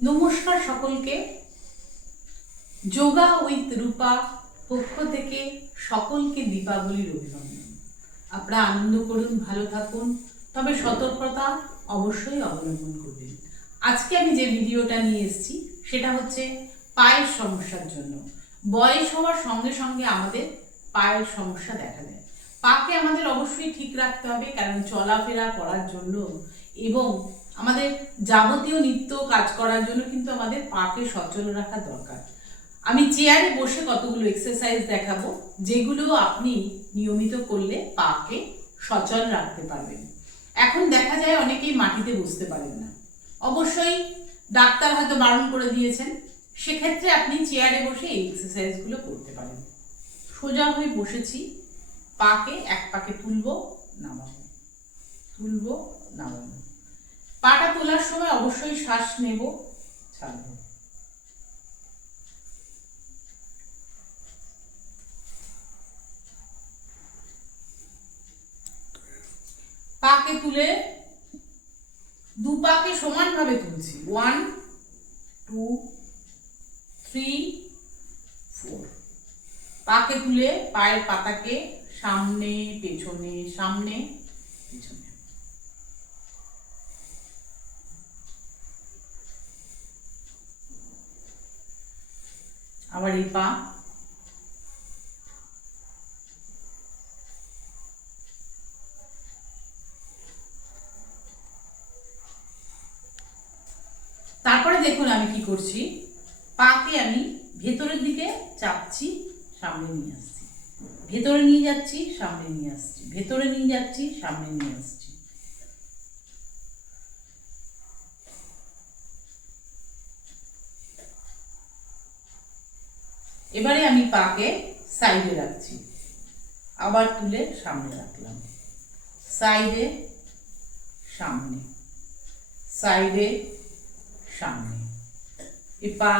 নমস্কার সকলকে। যোগা উইথ রূপা পক্ষ থেকে সকলকে দীপাবলির অভিনন্দন। আপনারা আনন্দ করুন, ভালো থাকুন, তবে সতর্কতা অবশ্যই অবলম্বন করবেন। আজকে আমি যে ভিডিওটা নিয়ে এসেছি সেটা হচ্ছে পায়ের সমস্যার জন্য। বয়স হওয়ার সঙ্গে সঙ্গে আমাদের পায়ের সমস্যা দেখা দেয়। পাকে আমাদের অবশ্যই ঠিক রাখতে হবে, কারণ চলাফেরা করার জন্য এবং আমাদের যাবতীয় নিত্য কাজ করার জন্য কিন্তু আমাদের পাকে সচল রাখা দরকার। আমি চেয়ারে বসে কতগুলো এক্সারসাইজ দেখাবো, যেগুলো আপনি নিয়মিত করলে পাকে সচল রাখতে পারবেন। এখন দেখা যায় অনেকেই মাটিতে বসতে পারেন না, অবশ্যই ডাক্তার হয়তো বারণ করে দিয়েছেন, সেক্ষেত্রে আপনি চেয়ারে বসে এই এক্সারসাইজগুলো করতে পারেন। সোজা হয়ে বসেছি, পাকে এক পাকে তুলবো, নামাবো, তুলবো, নামাবো। পাটা তোলার সময় অবশ্যই শ্বাস নেব, ছাড়বো। পাকে তুলে দু পাকে সমানভাবে তুলছি, 1 2 3 4। পাকে তুলে পায়ের পাতাকে সামনে পেছনে, সামনে পেছনে। আবার এই পা, তারপরে দেখুন আমি কি করছি। পাকে আমি ভেতরের দিকে চাপছি, সামনে নিয়ে আসছি, ভেতরে নিয়ে যাচ্ছি, সামনে নিয়ে আসছি, ভেতরে নিয়ে যাচ্ছি, সামনে নিয়ে আসছি। এবারে আমি পাকে সাইডে রাখছি, আবার তুলে সামনে রাখলাম, সাইডে, সামনে, সাইডে, সামনে। এ পা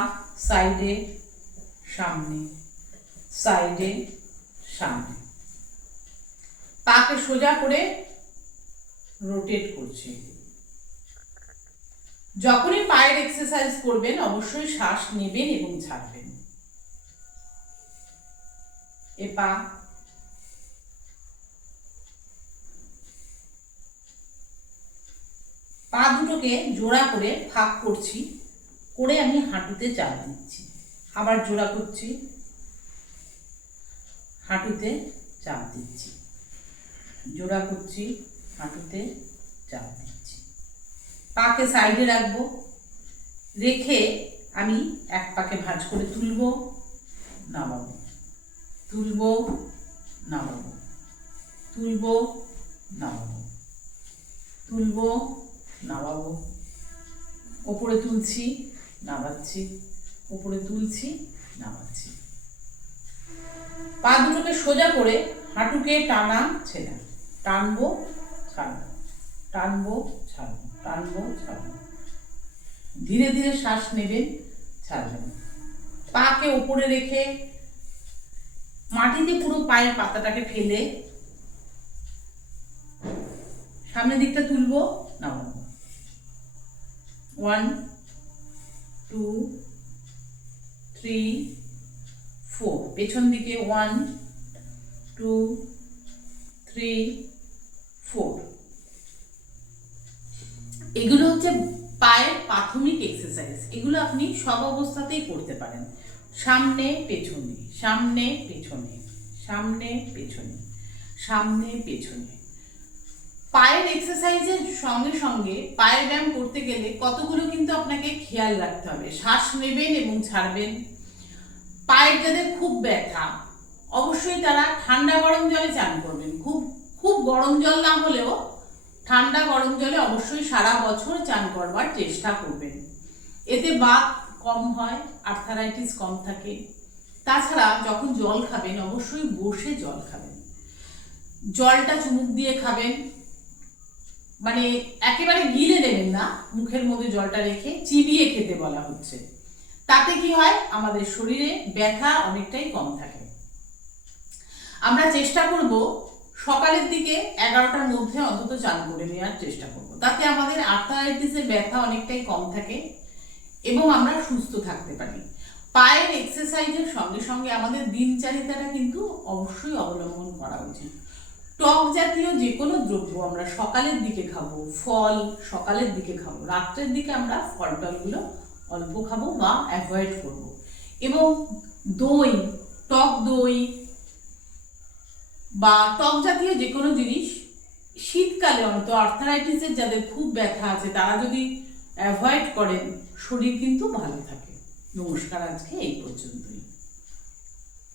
সাইডে, সামনে, সাইডে, সামনে। পাকে সোজা করে রোটেট করছি। যখনই পায়ের এক্সারসাইজ করবেন অবশ্যই শ্বাস নেবেন এবং ছাড়বেন। এ পা, পা দুটোকে জোড়া করে ফাঁক করছি, করে আমি হাঁটুতে চাপ দিচ্ছি, আবার জোড়া করছি, হাঁটুতে চাপ দিচ্ছি, জোড়া করছি, হাঁটুতে চাপ দিচ্ছি। পাকে সাইডে রাখবো, রেখে আমি এক পাকে ভাঁজ করে তুলবো, নামাবো, তুলবো, নামাবো, তুলবো, নামাবো, তুলবো, নামাবো, ওপরে তুলছি, নামাচ্ছি, ওপরে তুলছি, নামাচ্ছি। পা দুটোকে সোজা করে হাঁটুকে টানা ছেড়া, টানবো, ছাড়বো, টানবো, ছাড়বো, টানবো, ছাড়বো। ধীরে ধীরে শ্বাস নেবেন, ছাড়বেন। পাকে ওপরে রেখে মাটিতে পুরো পায়ের পাতাটাকে ফেলে সামনের দিকটা তুলবো, নামাবো। 1 2 3 4। পেছন দিকে 1 2 3 4। এগুলো হচ্ছে পায়ের প্রাথমিক এক্সারসাইজ। এগুলো আপনি সব অবস্থাতেই করতে পারেন। সামনে পেছনে, সামনে পেছনে, সামনে পেছনে, সামনে পেছনে। পায়ের এক্সারসাইজের সঙ্গে সঙ্গে পায়ের ব্যায়াম করতে গেলে কতগুলো কিন্তু আপনাকে খেয়াল রাখতে হবে। শ্বাস নেবেন এবং ছাড়বেন। পায়ের যাদের খুব ব্যথা, অবশ্যই তারা ঠান্ডা গরম জলে চান করবেন। খুব খুব গরম জল না হলেও ঠান্ডা গরম জলে অবশ্যই সারা বছর চান করবার চেষ্টা করবেন। এতে বাত কম হয়, আর্থারাইটিস কম থাকে। তাছাড়া যখন জল খাবেন অবশ্যই বসে জল খাবেন। জলটা চুমুক দিয়ে খাবেন, মানে একেবারে গিলে দেবেন না, মুখের মধ্যে জলটা রেখে চিবিয়ে খেতে বলা হচ্ছে। তাতে কি হয়, আমাদের শরীরে ব্যথা অনেকটাই কম থাকে। আমরা চেষ্টা করব সকালের দিকে 11টার মধ্যে অন্তত চান করে নেওয়ার চেষ্টা করব, তাতে আমাদের আর্থারাইটিসের ব্যথা অনেকটাই কম থাকে এবং আমরা সুস্থ থাকতে পারি। পায়ের এক্সারসাইজের সঙ্গে সঙ্গে আমাদের দিনচারিতাটা কিন্তু অবশ্যই অবলম্বন করা উচিত। টক জাতীয় যে কোনো দ্রব্য আমরা সকালের দিকে খাবো, ফল সকালের দিকে খাবো, রাত্রের দিকে আমরা ফল টলগুলো অল্প খাবো বা অ্যাভয়েড করব। এবং দই, টক দই বা টক জাতীয় যে কোনো জিনিস শীতকালে অন্তত আর্থারাইটিসের যাদের খুব ব্যথা আছে তারা যদি অ্যাভয়েড করেন শরীর কিন্তু ভালো থাকে। নমস্কার, আজকে এই পর্যন্তই।